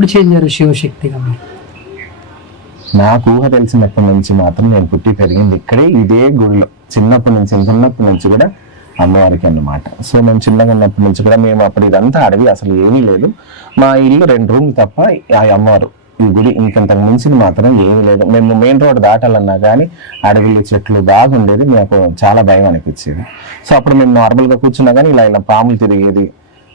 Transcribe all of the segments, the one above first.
ఎప్పుడు చేంజ్ శివశక్తిగా మీరు నాకు ఊహ తెలిసినప్పటి నుంచి మాత్రం నేను పుట్టి పెరిగింది ఇక్కడే ఇదే గుడిలో. చిన్నప్పటి నుంచి చిన్నప్పటి నుంచి కూడా అమ్మవారికి అన్నమాట. సో మేము చిన్నగా ఉన్నప్పటి నుంచి కూడా మేము అప్పుడు ఇదంతా అడవి అసలు ఏమీ లేదు. మా ఇల్లు రెండు రూమ్లు తప్ప ఆ అమ్మవారు ఈ గుడి ఇంకంతకు మించింది మాత్రం ఏమీ లేదు. మేము మెయిన్ రోడ్ దాటాలన్నా కానీ అడవిలు చెట్లు బాగుండేది మాకు చాలా భయం అనిపించేది. సో అప్పుడు మేము నార్మల్గా కూర్చున్నా కానీ ఇలా ఇలా పాములు తిరిగేది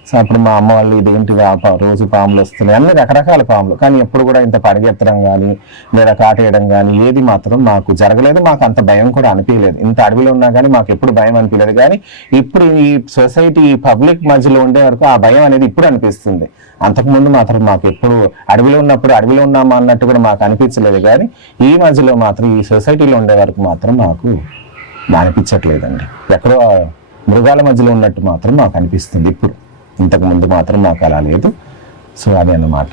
సో అప్పుడు మా అమ్మ వాళ్ళు ఇదేంటి ఆ రోజు పాములు వస్తున్నాయి. అన్ని రకరకాల పాములు. కానీ ఎప్పుడు కూడా ఇంత పరిగెత్తడం కానీ లేదా కాటేయడం కానీ ఏది మాత్రం మాకు జరగలేదు. మాకు అంత భయం కూడా అనిపించలేదు ఇంత అడవిలో ఉన్నా కానీ మాకు ఎప్పుడు భయం అనిపించలేదు కానీ ఇప్పుడు ఈ సొసైటీ ఈ పబ్లిక్ మధ్యలో ఉండే వరకు ఆ భయం అనేది ఇప్పుడు అనిపిస్తుంది. అంతకుముందు మాత్రం మాకు ఎప్పుడు అడవిలో ఉన్నప్పుడు అడవిలో ఉన్నామా అన్నట్టు కూడా మాకు అనిపించలేదు. కానీ ఈ మధ్యలో మాత్రం ఈ సొసైటీలో ఉండే వరకు మాత్రం మాకు అనిపించట్లేదండి. ఎక్కడో మృగాల మధ్యలో ఉన్నట్టు మాత్రం మాకు అనిపిస్తుంది ఇప్పుడు. ఇంతకు ముందు మాత్రం మాకు అలా లేదు. సో అదే అన్నమాట.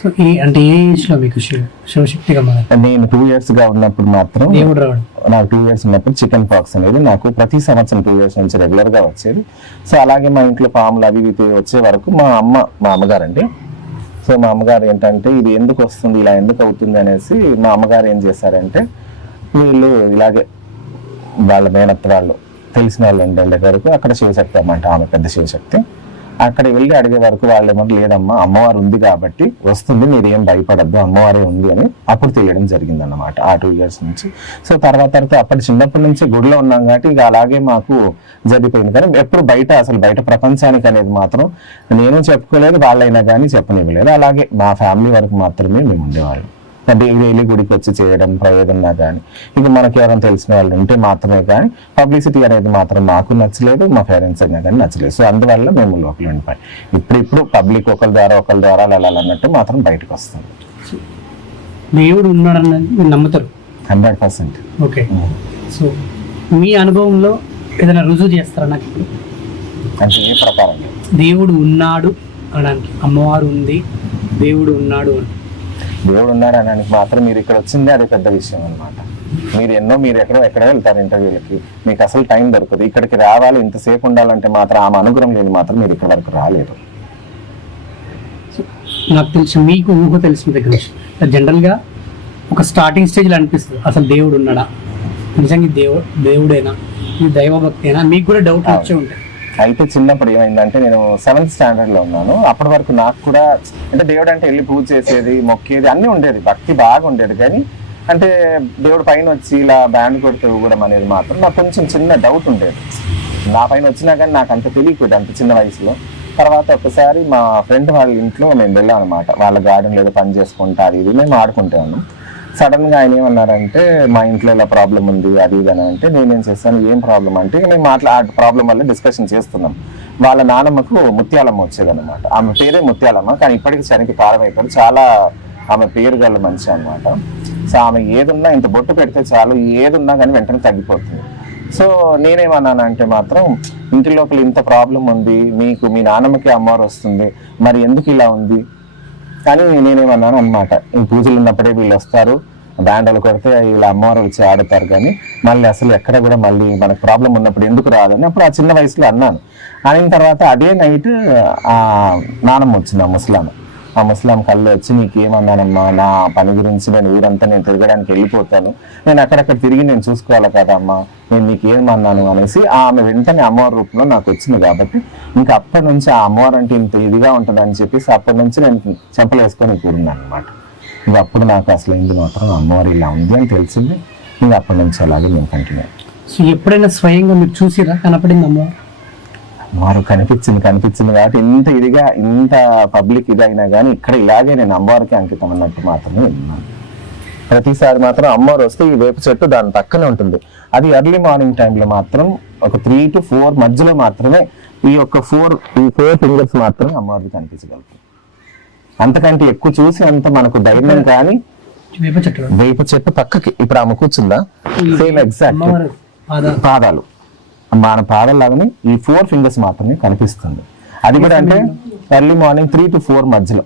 సో ఈ అంటే ఏ ఏజ్లో మీకు శివ శివశక్తిగా నేను టూ ఇయర్స్గా ఉన్నప్పుడు మాత్రం దేవుడు రావడం. నాకు టూ ఇయర్స్ ఉన్నప్పుడు చికెన్ పాక్స్ అనేది నాకు ప్రతి సంవత్సరం టూ ఇయర్స్ నుంచి రెగ్యులర్గా వచ్చేది. సో అలాగే మా ఇంట్లో పాములు అవి ఇవి వచ్చే వరకు మా అమ్మ మా అమ్మగారు అండి సో మా అమ్మగారు ఏంటంటే ఇది ఎందుకు వస్తుంది ఇలా ఎందుకు అవుతుంది? అనేసి మా అమ్మగారు ఏం చేశారంటే వీళ్ళు ఇలాగే వాళ్ళ మేనత్త వాళ్ళు తెలిసిన వాళ్ళు ఉండే వరకు అక్కడ శివశక్తి అన్నమాట ఆమె పెద్ద శివశక్తి. అక్కడ వెళ్ళి అడిగే వరకు వాళ్ళు ఏమో లేదమ్మా అమ్మవారు ఉంది కాబట్టి వస్తుంది మీరు ఏం భయపడద్దు అమ్మవారే ఉంది అని అప్పుడు తెలియడం జరిగింది అన్నమాట ఆ టూ ఇయర్స్ నుంచి. సో తర్వాత తర్వాత అప్పటి చిన్నప్పటి నుంచి గుడిలో ఉన్నాం కాబట్టి ఇక అలాగే మాకు జరిగిపోయింది. కానీ ఎప్పుడు బయట అసలు బయట ప్రపంచానికి అనేది మాత్రం నేను చెప్పుకోలేదు వాళ్ళైనా కానీ చెప్పనివ్వలేదు. అలాగే మా ఫ్యామిలీ వరకు మాత్రమే మేము ఉండేవాళ్ళం. డైలీ గుడికి వచ్చి చేయడం ప్రయోజనంగా కానీ ఇక మనకి ఎవరైనా తెలిసిన వాళ్ళు ఉంటే మాత్రమే కానీ పబ్లిసిటీ అనేది మాత్రం మాకు నచ్చలేదు మా పేరెంట్స్ అయినా కానీ నచ్చలేదు. సో అందువల్ల మేము లోపల ఉండిపోయి. ఇప్పుడు ఇప్పుడు పబ్లిక్ ఒకరి ద్వారా ఒకరి ద్వారా వెళ్ళాలన్నట్టు మాత్రం బయటకు వస్తుంది దేవుడు ఉన్నాడన్నది మీరు నమ్ముతారు? Hundred percent. ఓకే. సో మీ అనుభవంలో ఏదైనా రుజువు చేస్తారా నాకు? ఇప్పుడు అంటే ఏ ప్రకారం? దేవుడు ఉన్నాడు అనడానికి. అమ్మవారు ఉంది దేవుడు ఉన్నాడు అని. దేవుడు ఉన్నారు అనడానికి మాత్రం మీరు ఇక్కడ వచ్చిందే అది పెద్ద విషయం అన్నమాట. మీరు ఎన్నో మీరు ఎక్కడో ఎక్కడ వెళ్తారు ఇంటర్వ్యూలకి. మీకు అసలు టైం దొరకదు. ఇక్కడికి రావాలి ఇంతసేపు ఉండాలంటే మాత్రం ఆమె అనుగ్రహం లేని మాత్రం మీరు ఇక్కడ వరకు రాలేరు నాకు తెలిసి మీకు ఊహ తెలిసిన దగ్గర నుంచి. జనరల్గా ఒక స్టార్టింగ్ స్టేజ్లో అనిపిస్తుంది. అసలు దేవుడు ఉన్నాడా? నిజంగా దేవుడు దేవుడేనా? ఇది దైవభక్తేనా మీకు కూడా డౌట్ వచ్చే ఉంటాయి. అయితే చిన్నప్పుడు ఏమైందంటే నేను సెవెంత్ స్టాండర్డ్లో ఉన్నాను. అప్పటి వరకు నాకు కూడా అంటే దేవుడు అంటే వెళ్ళి పూజ చేసేది మొక్కేది అన్నీ ఉండేది. భక్తి బాగా ఉండేది. కానీ అంటే దేవుడు పైన వచ్చి ఇలా బ్యాండ్ కొడితే ఊగడం అనేది మాత్రం నాకు కొంచెం చిన్న డౌట్ ఉండేది. నా పైన వచ్చినా కానీ నాకు అంత తెలియకూడదు అంత చిన్న వయసులో. తర్వాత ఒకసారి మా ఫ్రెండ్ వాళ్ళ ఇంట్లో మేము వెళ్ళాం అనమాట వాళ్ళ గార్డెన్ ఏదో పని చేసుకుంటారు ఇది మేము ఆడుకుంటే ఉన్నాం. సడన్గా ఆయన ఏమన్నారంటే మా ఇంట్లో ఇలా ప్రాబ్లం ఉంది అది ఇది అని అంటే నేనేం చేస్తాను ఏం ప్రాబ్లం అంటే మేము మాట్లా ఆ ప్రాబ్లం వల్ల డిస్కషన్ చేస్తున్నాం. వాళ్ళ నానమ్మకు ముత్యాలమ్మ వచ్చేదన్నమాట. ఆమె పేరే ముత్యాలమ్మ కానీ ఇప్పటికి చనికి పారమైపోయి చాలా ఆమె పేరు గల మనిషి అనమాట సో ఆమె ఏదున్నా ఇంత బొట్టు పెడితే చాలు ఏదున్నా కానీ వెంటనే తగ్గిపోతుంది. సో నేనేమన్నానంటే మాత్రం ఇంటి లోపల ఇంత ప్రాబ్లం ఉంది మీకు మీ నాన్నమ్మకి అమ్మవారు వస్తుంది మరి ఎందుకు ఇలా ఉంది? కానీ నేనేమన్నాను అనమాట ఈ పూజలు ఉన్నప్పుడే వీళ్ళు వస్తారు. బ్యాండలు కొడితే వీళ్ళ అమ్మవారు వచ్చి ఆడతారు కానీ మళ్ళీ అసలు ఎక్కడ కూడా మళ్ళీ మనకు ప్రాబ్లం ఉన్నప్పుడు ఎందుకు రాదని అప్పుడు ఆ చిన్న వయసులో అన్నాను. అయిన తర్వాత అదే నైట్ ఆ నానమ్మ వచ్చింది ఆ ముసలాం ఆ ముస్లాం కళ్ళు వచ్చి నీకేమన్నానమ్మా నా పని గురించి నేను ఊరంతా నేను తిరగడానికి వెళ్ళిపోతాను. నేను అక్కడక్కడ తిరిగి నేను చూసుకోవాలి కదా అమ్మా నేను నీకేమన్నాను అనేసి ఆమె వెంటనే అమ్మవారి రూపంలో నాకు వచ్చింది కాబట్టి ఇంకా అప్పటి నుంచి ఆ అమ్మవారు అంటే ఇంత ఇదిగా ఉంటుందని చెప్పేసి అప్పటి నుంచి నేను చెంపలు వేసుకొని కూరున్నాను అనమాట ఇంకా అప్పుడు నాకు అసలు ఏంది మాత్రం అమ్మవారు ఇలా ఉంది అని తెలిసింది. ఇంకా అప్పటి నుంచి అలాగే నేను కంటిన్యూ సో ఎప్పుడైనా స్వయంగా మీరు చూసిరా? కనపడింది అమ్మవారు? అమ్మవారు కనిపించింది కనిపించింది కాబట్టి ఇంత ఇదిగా ఇంత పబ్లిక్ ఇది అయినా కానీ ఇక్కడ ఇలాగే నేను అమ్మవారికి అంకితం అన్నట్టు మాత్రమే ఉన్నాను ప్రతిసారి మాత్రం అమ్మవారు వస్తే ఈ వేప చెట్టు దాని పక్కనే ఉంటుంది. అది ఎర్లీ మార్నింగ్ టైంలో మాత్రం ఒక త్రీ టు ఫోర్ మధ్యలో మాత్రమే ఈ యొక్క ఫోర్ ఈ ఫోర్ ఫింగర్స్ మాత్రమే అమ్మవారికి కనిపించగలుగుతాయి అంతకంటే ఎక్కువ చూసి అంత మనకు ధైర్యం కానీ వేప చెట్టు వేప చెట్టు పక్కకి. ఇప్పుడు ఆమె కూర్చుందా? సేమ్ ఎగ్జాక్ట్ పాదాలు. మన పాదాలు లాగానే ఈ ఫోర్ ఫింగర్స్ మాత్రమే కనిపిస్తుంది. అది కూడా అంటే early morning three to four మధ్యలో.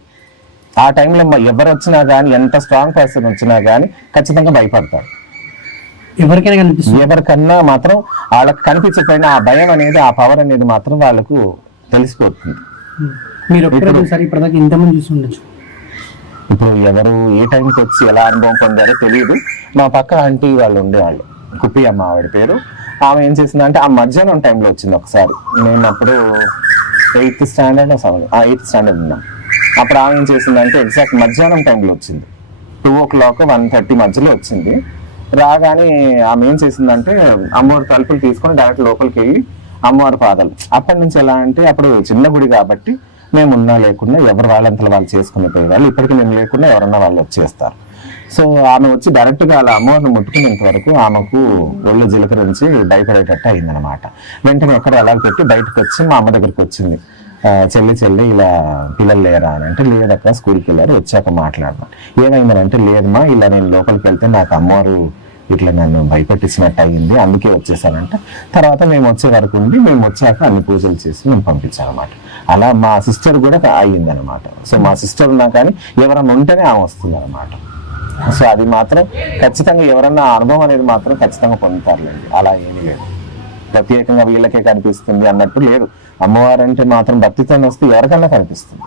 ఆ టైంలో ఎవరు వచ్చినా కానీ ఎంత స్ట్రాంగ్ పర్సన్ వచ్చినా కానీ ఖచ్చితంగా భయపడతారు. ఎవరికైనా కనిపిస్తుంది. ఎవరికన్నా మాత్రం వాళ్ళకి కనిపించకపోయినా ఆ భయం అనేది ఆ పవర్ అనేది మాత్రం వాళ్ళకు తెలిసిపోతుంది. మీరు ఇప్పటిదాకా ఇంతమంది చూసి ఉండొచ్చు. ఇప్పుడు ఎవరు ఏ టైంకి వచ్చి ఎలా అనుభవం పొందారో తెలియదు. మా పక్క ఆంటీ వాళ్ళు ఉండేవాళ్ళు. కుప్పి అమ్మ ఆవిడ పేరు. ఆమె ఏం చేసిందంటే ఆ మధ్యాహ్నం టైంలో వచ్చింది ఒకసారి. నేను అప్పుడు ఎయిత్ స్టాండర్డ్ ఆ ఎయిత్ స్టాండర్డ్ ఉన్నాం. అప్పుడు ఆమె ఏం చేసిందంటే ఎగ్జాక్ట్ మధ్యాహ్నం టైంలో వచ్చింది. Two o'clock one thirty మధ్యలో వచ్చింది. రాగానే ఆమె ఏం చేసిందంటే అమ్మవారి తలుపులు తీసుకొని డైరెక్ట్ లోపలికి వెళ్ళి అమ్మవారి పాదాలు. అప్పటి నుంచి ఎలా అంటే అప్పుడు చిన్న గుడి కాబట్టి మేము ఉన్నా లేకుండా ఎవరు వాళ్ళంతలో వాళ్ళు చేసుకునే పోయేవాళ్ళు ఇప్పటికీ మేము లేకుండా ఎవరన్నా వాళ్ళు వచ్చేస్తారు. సో ఆమె వచ్చి డైరెక్ట్గా అలా అమ్మవారిని ముట్టుకునేంత వరకు ఆమెకు ఒళ్ళు జీలకరించి భయపడేటట్టు అయిందనమాట వెంటనే ఒక్కడ అలా పెట్టి బయటకు వచ్చి మా అమ్మ దగ్గరికి వచ్చింది. చెల్లి చెల్లి ఇలా పిల్లలు లేరా? అని అంటే లేదక్క స్కూల్కి వెళ్ళారు వచ్చాక మాట్లాడదాం. ఏమైందని అంటే లేదమ్మా ఇలా నేను లోపలికి వెళ్తే నాకు అమ్మవారు ఇట్లా నన్ను భయపెట్టించినట్టు అయ్యింది అందుకే వచ్చేసానంట. తర్వాత మేము వచ్చే వరకు ఉండి మేము వచ్చాక అన్ని పూజలు చేసి మేము పంపించామన్నమాట అలా మా సిస్టర్ కూడా అయ్యింది అనమాట సో మా సిస్టర్ ఉన్నా కానీ ఎవరన్నా ఉంటేనే ఆమె వస్తుంది అనమాట సో అది మాత్రం ఖచ్చితంగా ఎవరన్నా ఆ అనుభవం అనేది మాత్రం ఖచ్చితంగా పొందుతారులేండి అలా ఏమీ లేదు. ప్రత్యేకంగా వీళ్ళకే కనిపిస్తుంది అన్నట్టు లేదు. అమ్మవారు అంటే మాత్రం భక్తితో వస్తే ఎవరికన్నా కనిపిస్తుంది.